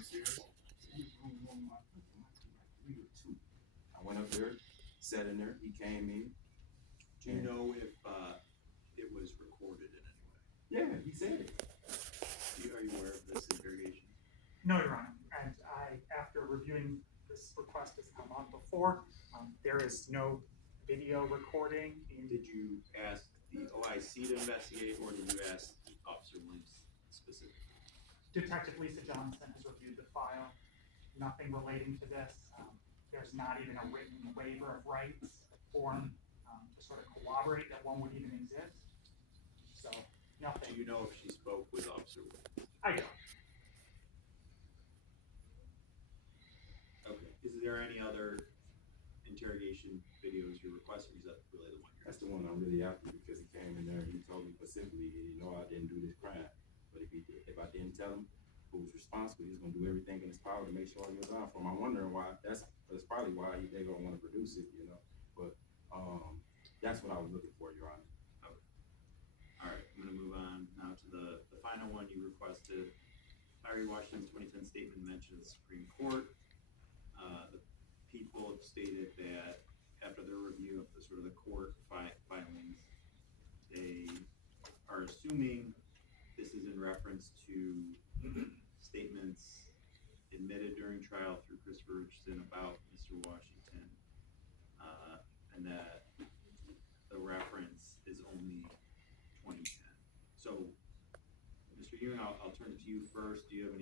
upstairs. Room 3 or 2. I went up there, sat in there. He came in. Do you know if it was recorded in any way? Yeah, he said it. Are you aware of this interrogation? No, Your Honor. And after reviewing this request has come on before, there is no video recording. Did you ask the OIC to investigate, or did you ask Officer Williams specifically? Detective Lisa Johnson has reviewed the file. Nothing relating to this. There's not even a written waiver of rights form to sort of corroborate that one would even exist. So, nothing. Do you know if she spoke with Officer Williams? I don't. Okay. Is there any other interrogation videos you requested, or is that really the one you're That's the one I'm really after, because he came in there and he told me specifically, I didn't do this crime. But if I didn't tell him who was responsible, he was going to do everything in his power to make sure he was on for him. I'm wondering why. That's probably why they don't want to produce it, But that's what I was looking for, Your Honor. Okay. All right, I'm going to move on now to the final one you requested. Larry Washington's 2010 statement mentioned the Supreme Court. The people have stated that after their review of the court filings, they are assuming this is in reference to statements admitted during trial through Christopher Richardson about Mr. Washington, and that the reference is only 2010. So, Mr. Ewing, I'll turn it to you first. Do you have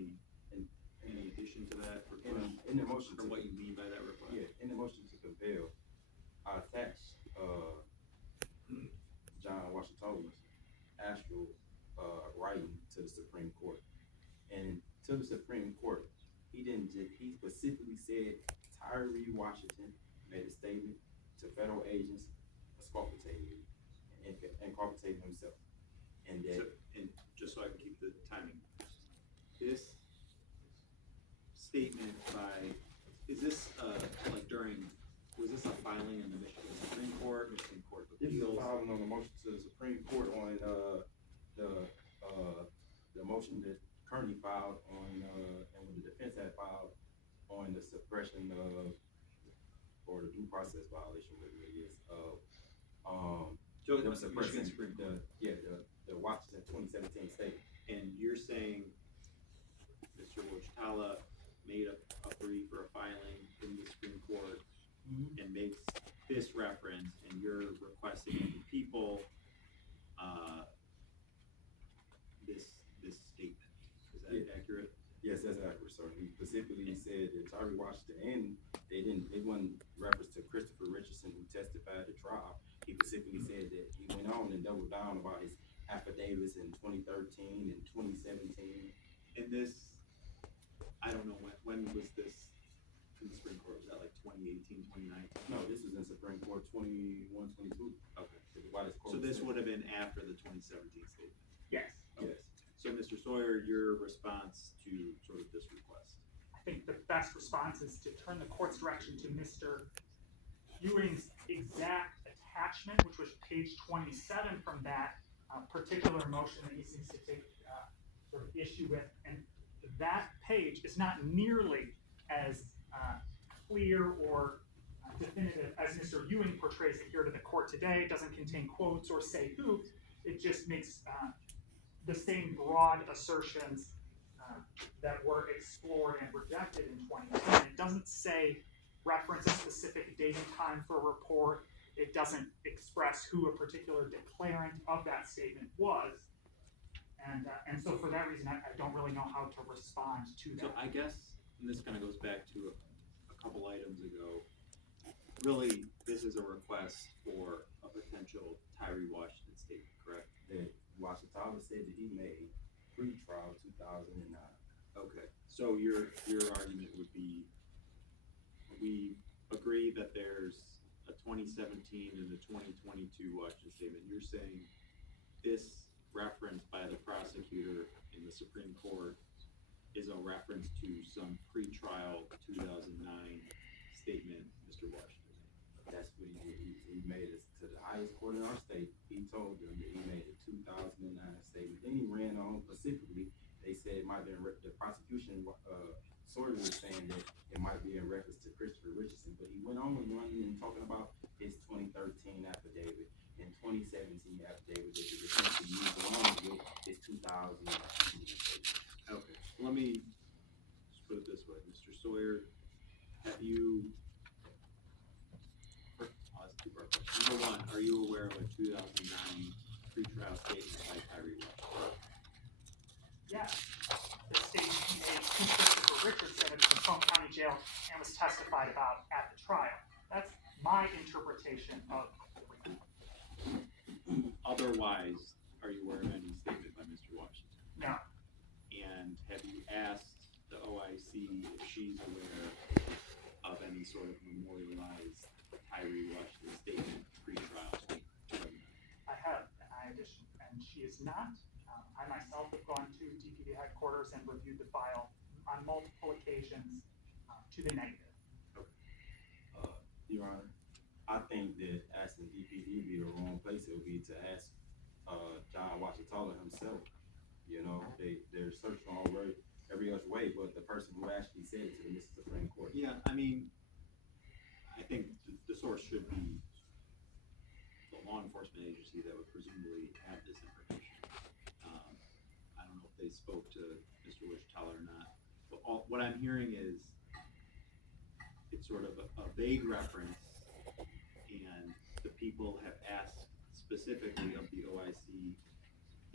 any addition to that request? In the motion for what you mean by that request? Yeah, in the motion to compel, I attached John Washington's actual writing to the Supreme Court. And to the Supreme Court, he specifically said Tyree Washington made a statement to federal agents exculpating himself. And that, and just so I can keep the timing, this statement was this a filing in the Michigan Supreme Court of this is a Appeals? filing on the motion to the Supreme Court on the motion that currently filed on and what the defense had filed on the suppression of, or the due process violation, whatever it is, So the the suppression, Michigan Supreme Court. the Washington 2017 statement. And you're saying Mr. Wojtala made a brief or a filing in the Supreme Court and makes this reference, and you're requesting that the people this statement. Is that accurate? Yes, that's accurate, sir. He specifically said that Tyree Washington, and it wasn't reference to Christopher Richardson, who testified at trial. He specifically said that he went on and doubled down about his affidavits in 2013 and 2017. And this, I don't know, when was this in the Supreme Court? Was that like 2018, 2019? No, this was in Supreme Court 21, 22. Okay. So this would have been after the 2017 statement? Yes. Okay. Yes. So, Mr. Sawyer, your response to sort of this request? I think the best response is to turn the court's direction to Mr. Ewing's exact attachment, which was page 27 from that particular motion that he seems to take sort of issue with. And that page is not nearly as clear or definitive as Mr. Ewing portrays it here to the court today. It doesn't contain quotes or say who. It just makes the same broad assertions that were explored and rejected in 2010. It doesn't say reference a specific date and time for a report. It doesn't express who a particular declarant of that statement was. And so for that reason, I don't really know how to respond to that. So I guess, and this kind of goes back to a couple items ago, really, this is a request for a potential Tyree Washington statement, correct? That Washington said that he made pre-trial 2009. Okay, so your argument would be, we agree that there's a 2017 and a 2022 Washington statement. You're saying this reference by the prosecutor in the Supreme Court is a reference to some pre-trial 2009 statement Mr. Washington made. That's what he did. He made it to the highest court in our state. He told them that he made a 2009 statement. Then he ran on specifically. They said the prosecution Sawyer was saying that it might be in reference to Christopher Richardson, but he went on and talking about his 2013 affidavit and 2017 affidavit that the defense used along with his 2019 statement. Okay, let me just put it this way, Mr. Sawyer, have you, I'll ask two part questions. Number one, are you aware of a 2009 pretrial statement by Tyree Washington? Yes, the statement he made to Christopher Richardson at the Macomb County Jail and was testified about at the trial. That's my interpretation of the record. Otherwise, are you aware of any statement by Mr. Washington? No, And have you asked the OIC if she's aware of any sort of memorialized Tyree Washington statement, pre-trial statement? I have, and she is not. I myself have gone to DPD headquarters and reviewed the file on multiple occasions to the negative. Your Honor, I think that asking DPD would be the wrong place. It would be to ask John Wachitala himself. You know, they're searching all every other way, but the person who actually said it to the Mississippi Supreme Court. Yeah, I mean, I think the source should be the law enforcement agency that would presumably have this information. I don't know if they spoke to Mr. Wachitala or not, but what I'm hearing is it's sort of a vague reference, and the people have asked specifically of the OIC,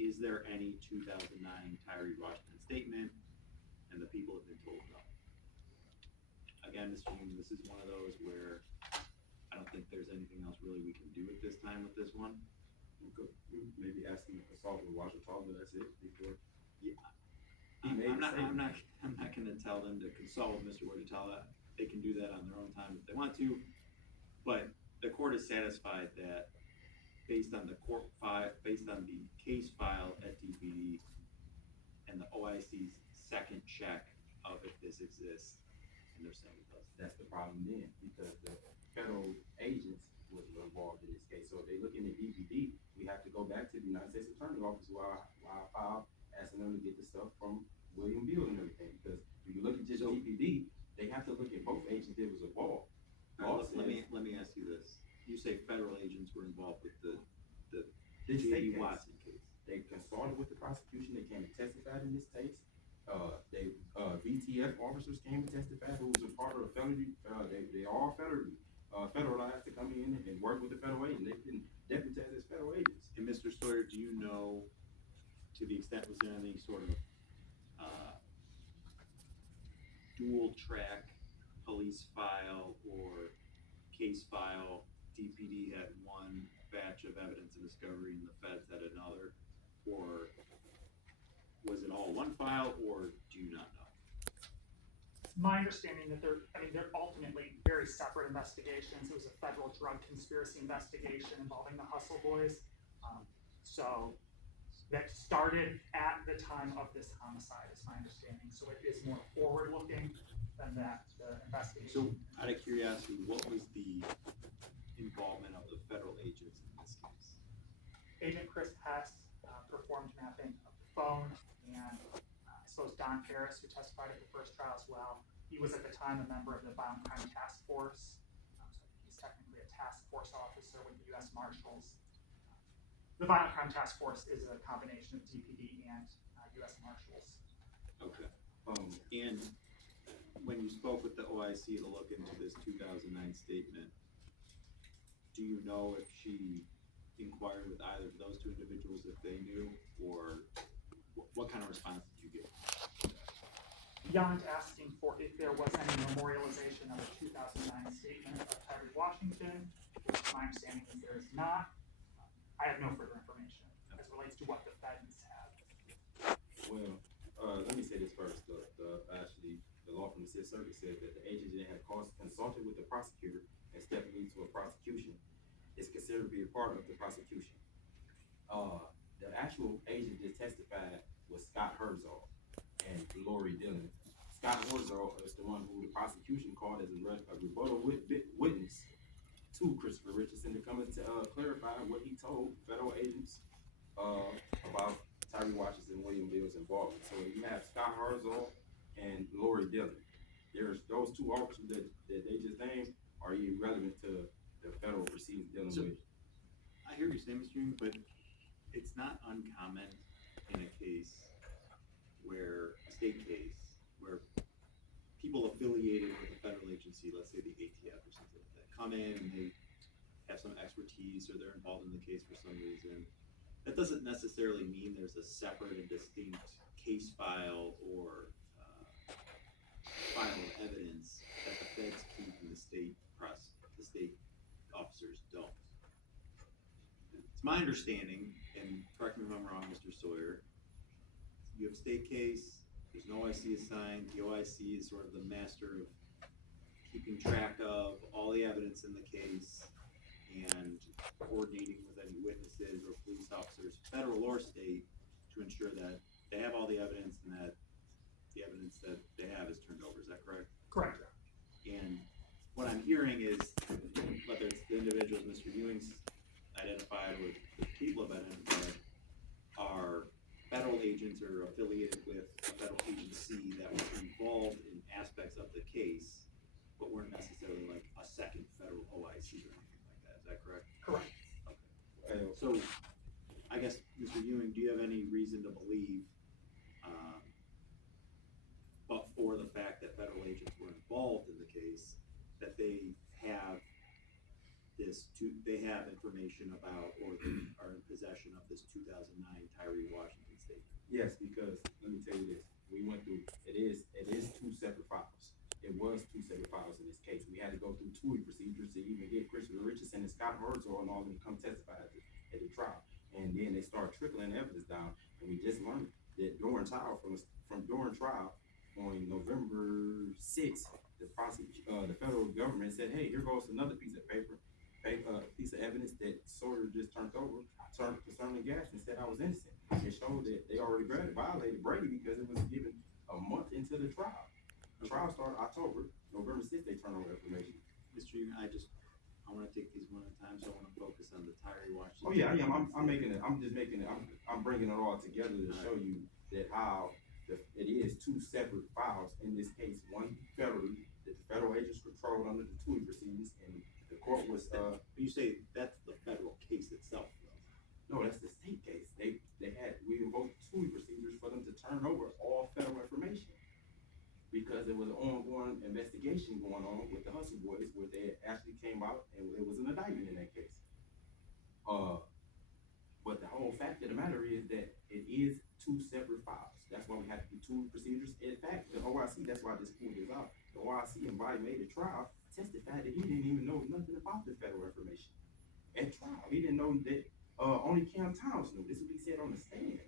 is there any 2009 Tyree Washington statement? And the people have been told no. Again, Mr. Hume, this is one of those where I don't think there's anything else really we can do at this time with this one. We could maybe ask him to consult with Wachitala. That's it. Before. Yeah, I'm not gonna tell them to consult with Mr. Wachitala. They can do that on their own time if they want to, but the court is satisfied that based on the case file at DPD and the OIC's second check of if this exists, and they're saying it does. That's the problem then, because the federal agents was involved in this case. So if they look in the DPD, we have to go back to the United States Attorney's Office where I filed asking them to get the stuff from William Beal and everything. Because if you look at just DPD, they have to look at both agents that was involved. Let me ask you this. You say federal agents were involved with the This J.D. case, Watson case. they consulted with the prosecution. They came and testified in this case. VTF officers came and testified who was a part of the felony. They all federalized to come in and work with the federal agent. They've been deputized as federal agents. And Mr. Sawyer, do you know, to the extent was there any sort of dual track police file or case file? DPD had one batch of evidence and discovery and the feds had another, or was it all one file, or do you not know? It's my understanding that they're ultimately very separate investigations. It was a federal drug conspiracy investigation involving the Hustle Boys. So that started at the time of this homicide, is my understanding. So it is more forward-looking than that, the investigation. So, out of curiosity, what was the involvement of the federal agents in this case? Agent Chris Hess performed mapping of the phone, and I suppose Don Harris, who testified at the first trial as well, he was at the time a member of the Violent Crime Task Force. So he's technically a task force officer with the U.S. Marshals. The Violent Crime Task Force is a combination of DPD and U.S. Marshals. Okay. And when you spoke with the OIC to look into this 2009 statement, do you know if she inquired with either of those two individuals if they knew, or what kind of response did you get? Beyond asking for if there was any memorialization of a 2009 statement of Tyree Washington, which my understanding is there is not, I have no further information as it relates to what the feds have. Well, let me say this first. The law from the Sixth Circuit said that the agent that had consulted with the prosecutor and stepped into a prosecution is considered to be a part of the prosecution. The actual agent that testified was Scott Herzog and Lori Dillon. Scott Herzog is the one who the prosecution called as a rebuttal witness to Christopher Richardson to come and clarify what he told federal agents about Tyree Washington and William Beal's involvement. So you have Scott Herzog and Lori Dillon. there's those two officers that they just named are irrelevant to the federal proceedings dealing So- with. I hear what you're saying, Mr. Ewing, but it's not uncommon in a case where, a state case, where people affiliated with a federal agency, let's say the ATF or something like that, come in and they have some expertise or they're involved in the case for some reason. That doesn't necessarily mean there's a separate and distinct case file or file of evidence that the feds keep and the state officers don't. It's my understanding, and correct me if I'm wrong, Mr. Sawyer, you have a state case, there's an OIC assigned, the OIC is sort of the master of keeping track of all the evidence in the case and coordinating with any witnesses or police officers, federal or state, to ensure that they have all the evidence and that the evidence that they have is turned over. Is that correct? Correct. And what I'm hearing is, whether it's the individuals Mr. Ewing's identified or the people have identified, are federal agents or affiliated with a federal agency that was involved in aspects of the case, but weren't necessarily like a second federal OIC or anything like that. Is that correct? Correct. So, I guess, Mr. Ewing, do you have any reason to believe, but for the fact that federal agents were involved in the case, that they have they have information about, or they are in possession of this 2009 Tyree Washington statement? Yes, because let me tell you this, we went through, it is two separate files. It was two separate files in this case. We had to go through two procedures to even get Christopher Richardson and Scott Herzog and all of them to come testify at the trial. And then they started trickling evidence down, and we just learned that during trial, during trial on November 6th, the federal government said, hey, here goes another piece of piece of evidence that Sawyer just turned concerning gas and said I was innocent. It showed that they already violated Brady because it was given a month into the trial. The trial started October, November 6th, they turned over information. Mr. Ewing, I wanna take these one at a time, so I wanna focus on the Tyree Washington. Oh yeah, I am. I'm bringing it all together to show you that how it is two separate files in this case. One federally, that the federal agents controlled under the TUI proceedings, and the court was. You say that's the federal case itself, though. No, that's the state case. We invoked TUI procedures for them to turn over all federal information because there was an ongoing investigation going on with the Hustle Boys, where they actually came out and it was an indictment in that case. But the whole fact of the matter is that it is two separate files. That's why we have to do two procedures. In fact, the OIC, that's why this pulled this out. The OIC invited made a trial, testified that he didn't even know nothing about the federal information. At trial, he didn't know that only Cam Towns knew. This is what he said on the stand.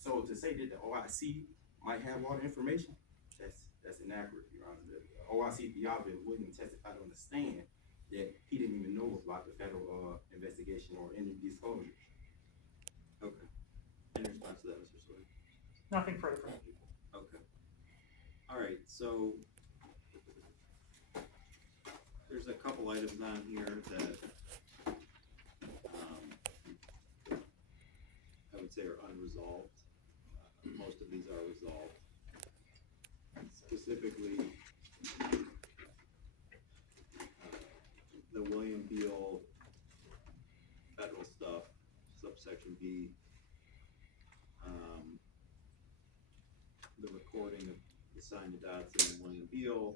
So to say that the OIC might have all the information, that's inaccurate, Your Honor. The OIC Diablo Williams testified on the stand that he didn't even know about the federal investigation or any disclosures. Okay. Any response to that, Mr. Sawyer? Nothing further from you. Okay. All right, so there's a couple items on here that I would say are unresolved. Most of these are resolved. Specifically, the William Beal federal stuff, subsection B. The recording of the sign to Dodson and William Beal,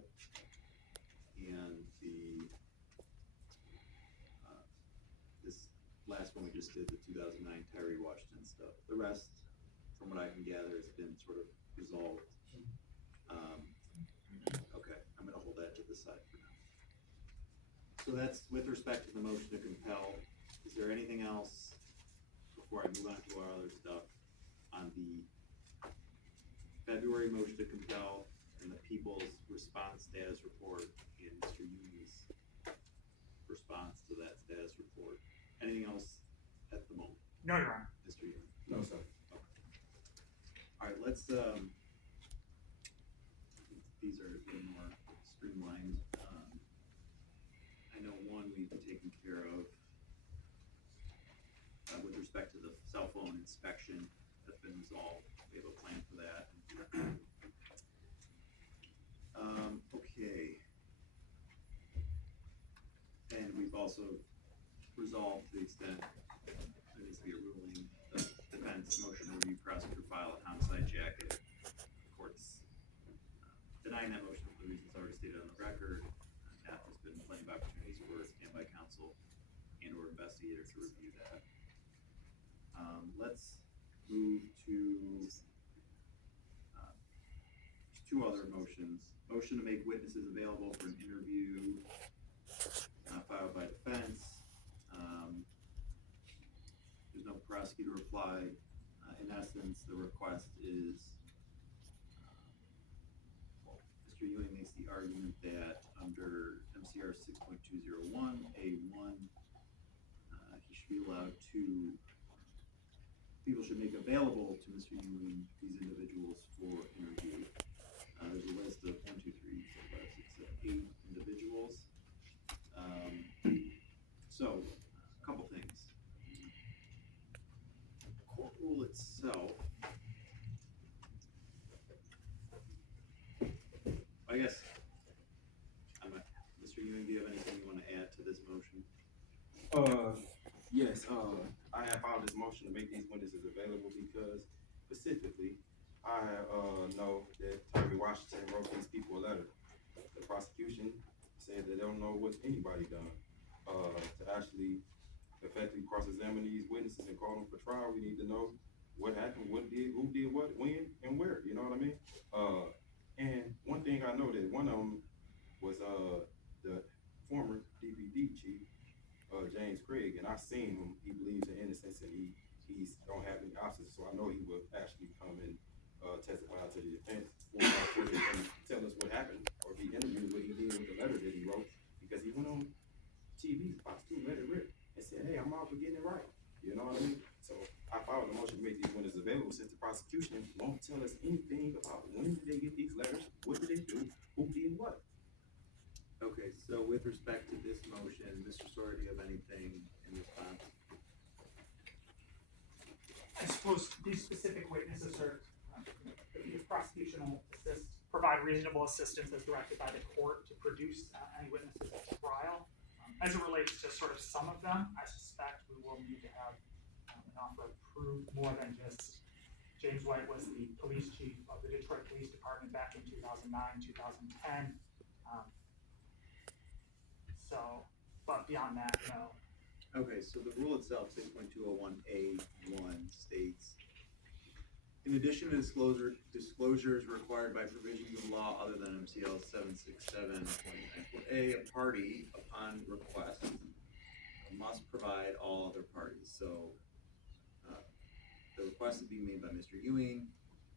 and this last one we just did, the 2009 Tyree Washington stuff. The rest, from what I can gather, has been sort of resolved. Okay, I'm gonna hold that to the side for now. So that's with respect to the motion to compel. Is there anything else before I move on to our other stuff on the February motion to compel and the people's response status report and Mr. Ewing's response to that status report? Anything else at the moment, No, Your Honor. Mr. Ewing? No, sir. All right, let's, these are a little more streamlined. I know one we've taken care of with respect to the cell phone inspection that's been resolved. We have a plan for that. also resolved to the extent there needs to be a ruling, the defense motion to review prosecutor file a homicide jacket. The court's denying that motion for the reasons already stated on the record. There's been plenty of opportunities for standby counsel and or investigator to review that. Let's move to two other motions. Motion to make witnesses available for an interview filed by defense. There's no prosecutor reply. In essence, the request is Mr. Ewing makes the argument that under MCR 6.201 A1, he should be allowed to, people should make available to Mr. Ewing these individuals for interview. There's a list of 1, 2, 3, 4, 5, 6, 7, 8 individuals. So, a couple things. The court rule itself, I guess, Mr. Ewing, do you have anything you want to add to this motion? Yes, I have filed this motion to make these witnesses available because specifically, I know that Tyree Washington wrote these people a letter. The prosecution said they don't know what anybody done. To actually effectively cross-examine these witnesses and call them for trial, we need to know what happened, what did, who did what, when, and where, you know what I mean? And one thing I know that one of them was the former DPD chief, James Craig, and I've seen him. He believes in innocence and he's don't have any options, so I know he will actually come and testify to the defense for and tell us what happened or be interviewed what he did with the letter that he wrote, because he went on TV, Fox 2, let it rip, and said, hey, I'm out for getting it right. You know what I mean? So I filed a motion to make these witnesses available since the prosecution won't tell us anything about when did they get these letters, what did they do, who did what. Okay, so with respect to this motion, Mr. Sawyer, do you have anything in response? I suppose these specific witnesses are, the prosecution will provide reasonable assistance as directed by the court to produce any witnesses at trial. As it relates to sort of some of them, I suspect we will need to have an offer of proof more than just James White was the police chief of the Detroit Police Department back in 2009, 2010. But beyond that, no. Okay, so the rule itself, 6.201A1 states, in addition to disclosures required by provisions of law other than MCL 767.94A, a party, upon request, must provide all other parties. So the request is being made by Mr. Ewing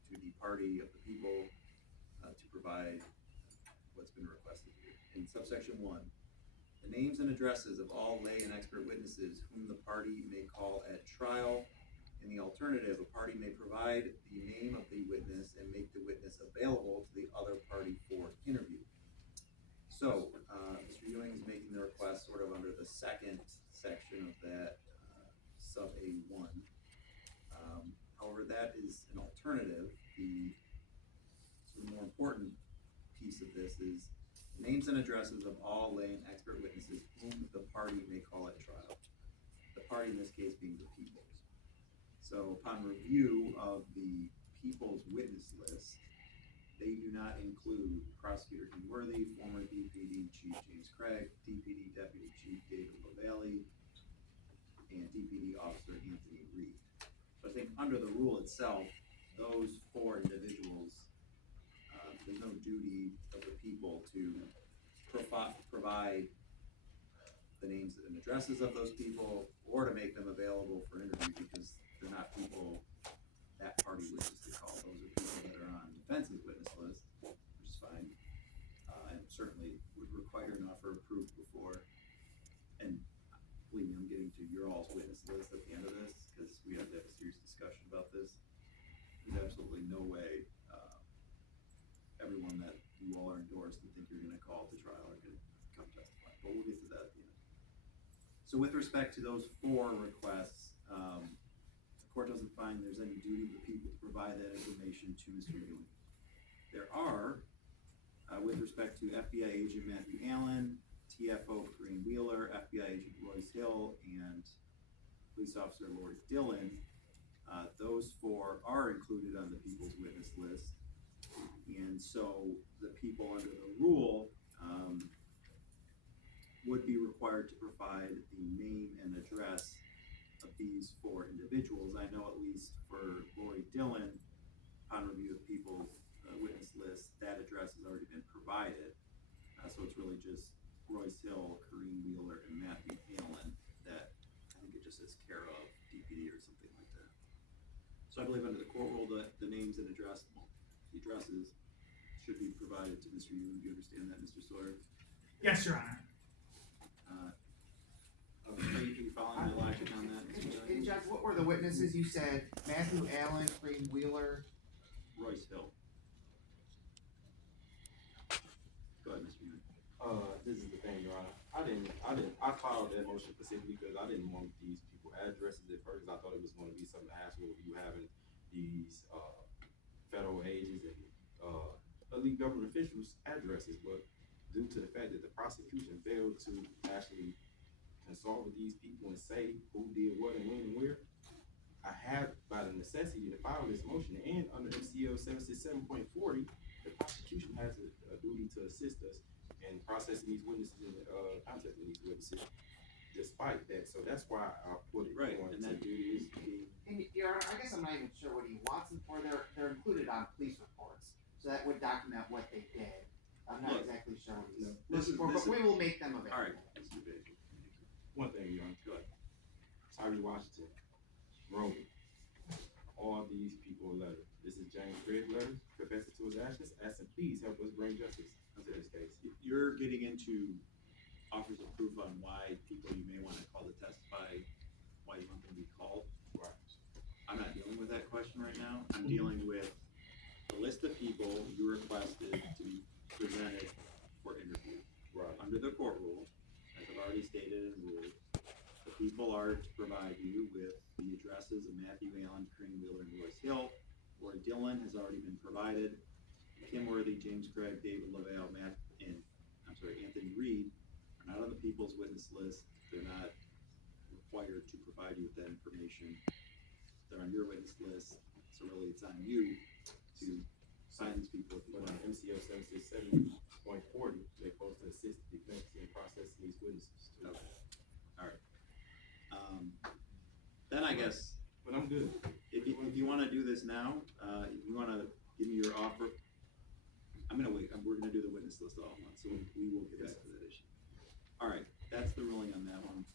to the party of the people to provide what's been requested here. In subsection 1, the names and addresses of all lay and expert witnesses whom the party may call at trial. In the alternative, a party may provide the name of the witness and make the witness available to the other party for interview. So, Mr. Ewing is making the request sort of under the second section of that sub A1. However, that is an alternative. The sort of more important piece of this is names and addresses of all lay and expert witnesses whom the party may call at trial. The party in this case being the peoples. So upon review of the people's witness list, they do not include Prosecutor Dean Worthy, former DPD Chief James Craig, DPD Deputy Chief David LaValle, and DPD Officer Anthony Reed. So I think under the rule itself, those four individuals, there's no duty of the people to provide the names and addresses of those people or to make them available for interview, because they're not people that party wishes to call. Those are people that are on defense's witness list, which is fine, and certainly would require an offer of proof before. And believe me, I'm getting to your all's witness list at the end of this, because we have to have a serious discussion about this. There's absolutely no way everyone that you all are endorsed and think you're going to call to trial are going to come testify. But we'll get to that at the end. So with respect to those four requests, the court doesn't find there's any duty of the people to provide that information to Mr. Ewing. There are, with respect to FBI agent Matthew Allen, TFO Kareem Wheeler, FBI agent Royce Hill, and police officer Lori Dillon. Those four are included on the people's witness list. And so the people under the rule would be required to provide the name and address of these four individuals. I know at least for Lori Dillon, upon review of people's witness list, that address has already been provided. So it's really just Royce Hill, Kareem Wheeler, and Matthew Allen that I think it just says care of DPD or something like that. So I believe under the court rule, the names and the addresses should be provided to Mr. Ewing. Do you understand that, Mr. Sawyer? Yes, Your Honor. Are you following the logic on that? And Judge, what were the witnesses you said? Matthew Allen, Kareem Wheeler? Royce Hill. Go ahead, Mr. Ewing. This is the thing, Your Honor. I filed that motion specifically because I didn't want these people addresses at first. I thought it was going to be something hassle with you having these federal agents and elite government officials addresses, but due to the fact that the prosecution failed to actually consult with these people and say who did what and when and where, I have by the necessity to file this motion, and under MCL 767.40, the prosecution has a duty to assist us in processing these witnesses and contacting these witnesses. Despite that, so that's why I put it Right, on and that duty is to be. And Your Honor, I guess I'm not even sure what he wants them for. They're included on police reports, so that would document what they did. I'm not Look, exactly sure what he's this looking is- for, this but is- we will make them available. All right, Mr. Baker. one thing, Your Honor. Go ahead. Tyree Washington wrote all these people a letter. This is James Craig's letter, confessing to his actions, asking please help us bring justice to this case. You're getting into offers of proof on why people you may want to call to testify, why you want them to be called. Right. I'm not dealing with that question right now. I'm dealing with the list of people you requested to be presented for interview. Right. Under the court rule, as I've already stated in rules, the people are to provide you with the addresses of Matthew Allen, Kareem Wheeler, and Royce Hill. Roy Dillon has already been provided. Kim Worthy, James Craig, David Lavelle, Anthony Reed are not on the people's witness list. They're not required to provide you with that information. They're on your witness list, so really it's on you to sign these people if you But want. on MCL 767.40, they're supposed to assist the defense in processing these witnesses. Okay. All right. Then I guess But I'm good. if you want to do this now, if you want to give me your offer, I'm gonna wait. We're gonna do the witness list all at once, so we will get back to that issue. All right, that's the ruling on that one.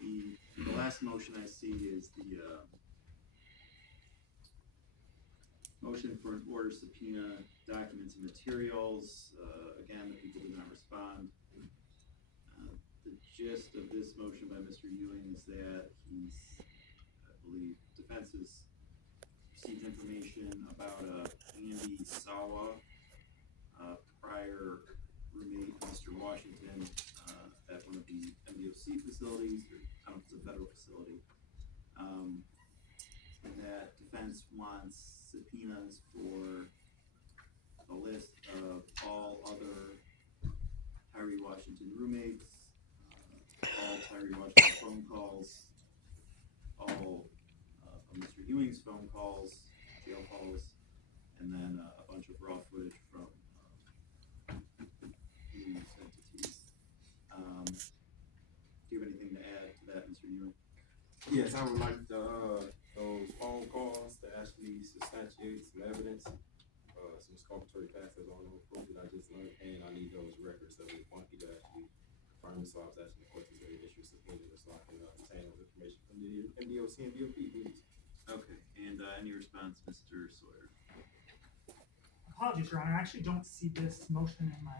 The last motion I see is the motion for an order subpoena documents and materials. Again, the people did not respond. The gist of this motion by Mr. Ewing is that I believe, defense has received information about Andy Sawa, prior roommate, Mr. Washington, at one of the MDOC facilities, or I don't know if it's a federal facility. And that defense wants subpoenas for a list of all other Tyree Washington roommates, all Tyree Washington phone calls, all of Mr. Ewing's phone calls, jail calls, and then a bunch of raw footage from these entities. Do you have anything to add to that, Mr. Ewing? Yes, I would like those phone calls to actually substantiate some evidence, some exculpatory facts on the proof that I just learned, and I need those records of the quantity to actually confirm this. So I was asking the court to issue subpoenas so I can obtain those information from the MDOC and DOP, please. Okay, and any response, Mr. Sawyer? Apologies, Your Honor, I actually don't see this motion in my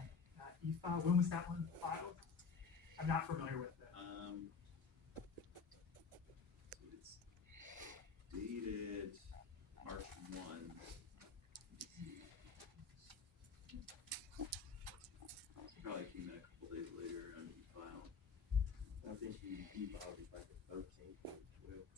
e-file. When was that one filed? I'm not familiar with it. So it's dated March 1. Probably came in a couple days later on e-file. I think we filed it like the 13th or 12th.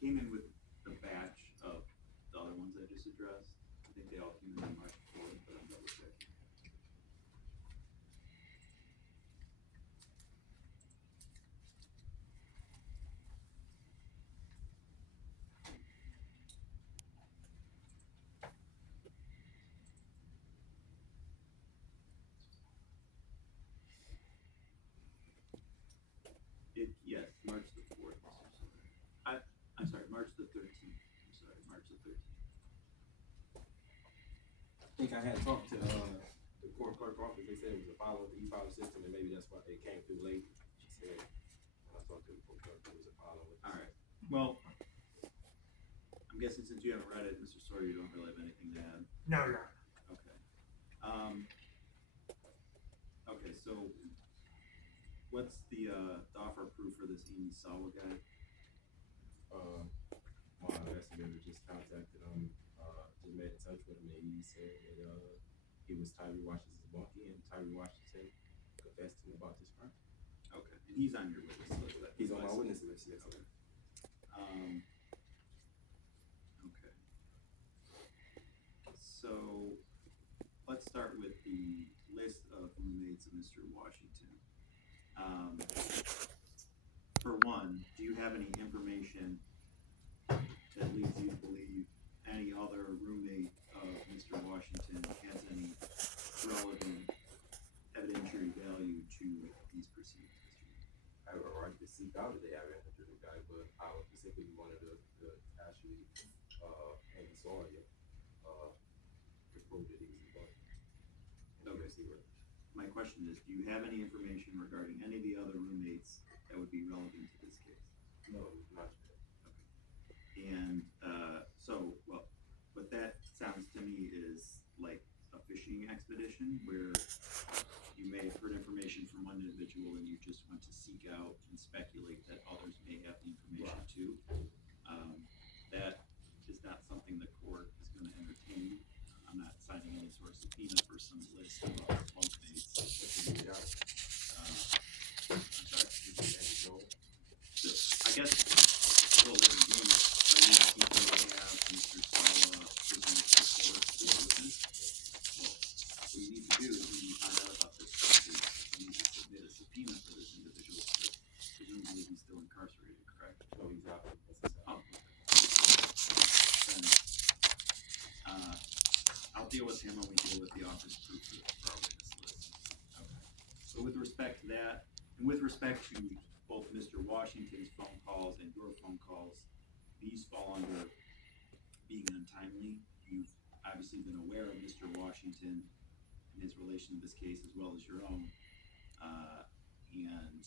came in with a batch of the other ones I just addressed. I think they all came in on March 4th, but I'm double checking. Yes, March the 4th, Mr. Sawyer. I'm sorry, March the 13th. I'm sorry, March the 13th. I think I had talked to the court clerk office. They said it was a follow the e-file system, and maybe that's why it came through late. She said when I talked to the court clerk, it was a follow. All right. Well, I'm guessing since you haven't read it, Mr. Sawyer, you don't really have anything to add. No, Your Honor. Okay. Okay, so what's the offer of proof for this Amy Sawa guy? My investigator just contacted him, just made in touch with him, and he said that he was Tyree Washington's bunkie, and Tyree Washington confessed to him about this crime. Okay, and he's on your witness list. He's on my witness list, yes. Okay. Okay. So let's start with the list of roommates of Mr. Washington. For one, do you have any information that leads you to believe any other roommate of Mr. Washington has any relevant evidentiary value to these proceedings? I have a right to seek out if they have an interview guy, but I was specifically wanted to actually Andy Sawyer to prove that he was the bunkie. Okay. My question is, do you have any information regarding any of the other roommates that would be relevant to this case? No, not yet. Okay. And well, what that sounds to me is like a fishing expedition where you may have heard information from one individual and you just want to seek out and speculate that others may have the information too. That is not something the court is going to entertain. I'm not signing any sort of subpoena for some list of other bunkmates. I'm sorry. I guess a little bit of game. I need to keep what I have Mr. Sawa present to the court to witness. Well, what you need to do is when you find out about this stuff is you need to submit a subpoena for this individual because presumably he's still incarcerated, correct? No, he's out. Oh, then I'll deal with him when we deal with the office proof for our witness list. Okay. So with respect to that, and with respect to both Mr. Washington's phone calls and your phone calls, these fall under being untimely. You've obviously been aware of Mr. Washington and his relation to this case as well as your own, and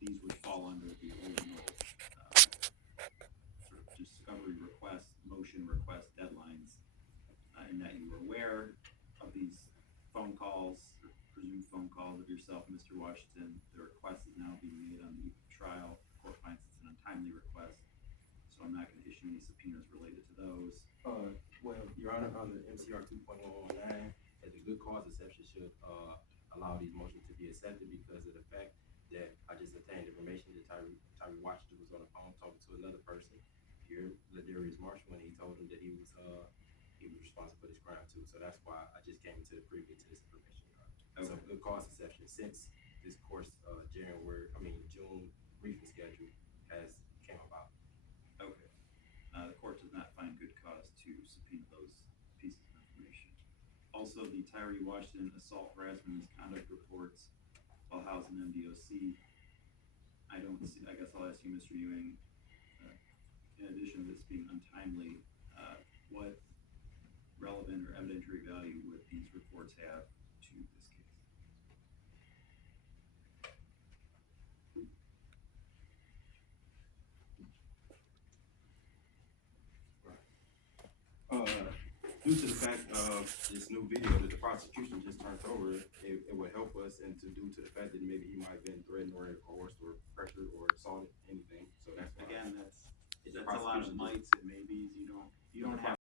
these would fall under the original sort of discovery request, motion request deadlines, in that you were aware of these phone calls, or presumed phone calls of yourself, Mr. Washington. The request is now being made on the eve of trial. The court finds it's an untimely request, so I'm not going to issue any subpoenas related to those. Well, Your Honor, under MCR 2.119, as a good cause exception should allow these motions to be accepted because of the fact that I just obtained information that Tyree Washington was on the phone talking to another person here, Ladarius Marshall, and he told him that he was responsible for this crime too. So that's why I just came to the privy to this information. Okay. So good cause exception since this course June briefing schedule has came about. Okay. The court does not find good cause to subpoena those pieces of information. Also, the Tyree Washington assault, harassment, misconduct reports while housed in MDOC. I guess I'll ask you, Mr. Ewing, in addition to this being untimely, what relevant or evidentiary value would these reports have to this case? Due to the fact of this new video that the prosecution just turned over, it would help us, and due to the fact that maybe he might have been threatened or coerced or pressured or assaulted, anything. So that's why. Again, that's a lot of mights and maybes.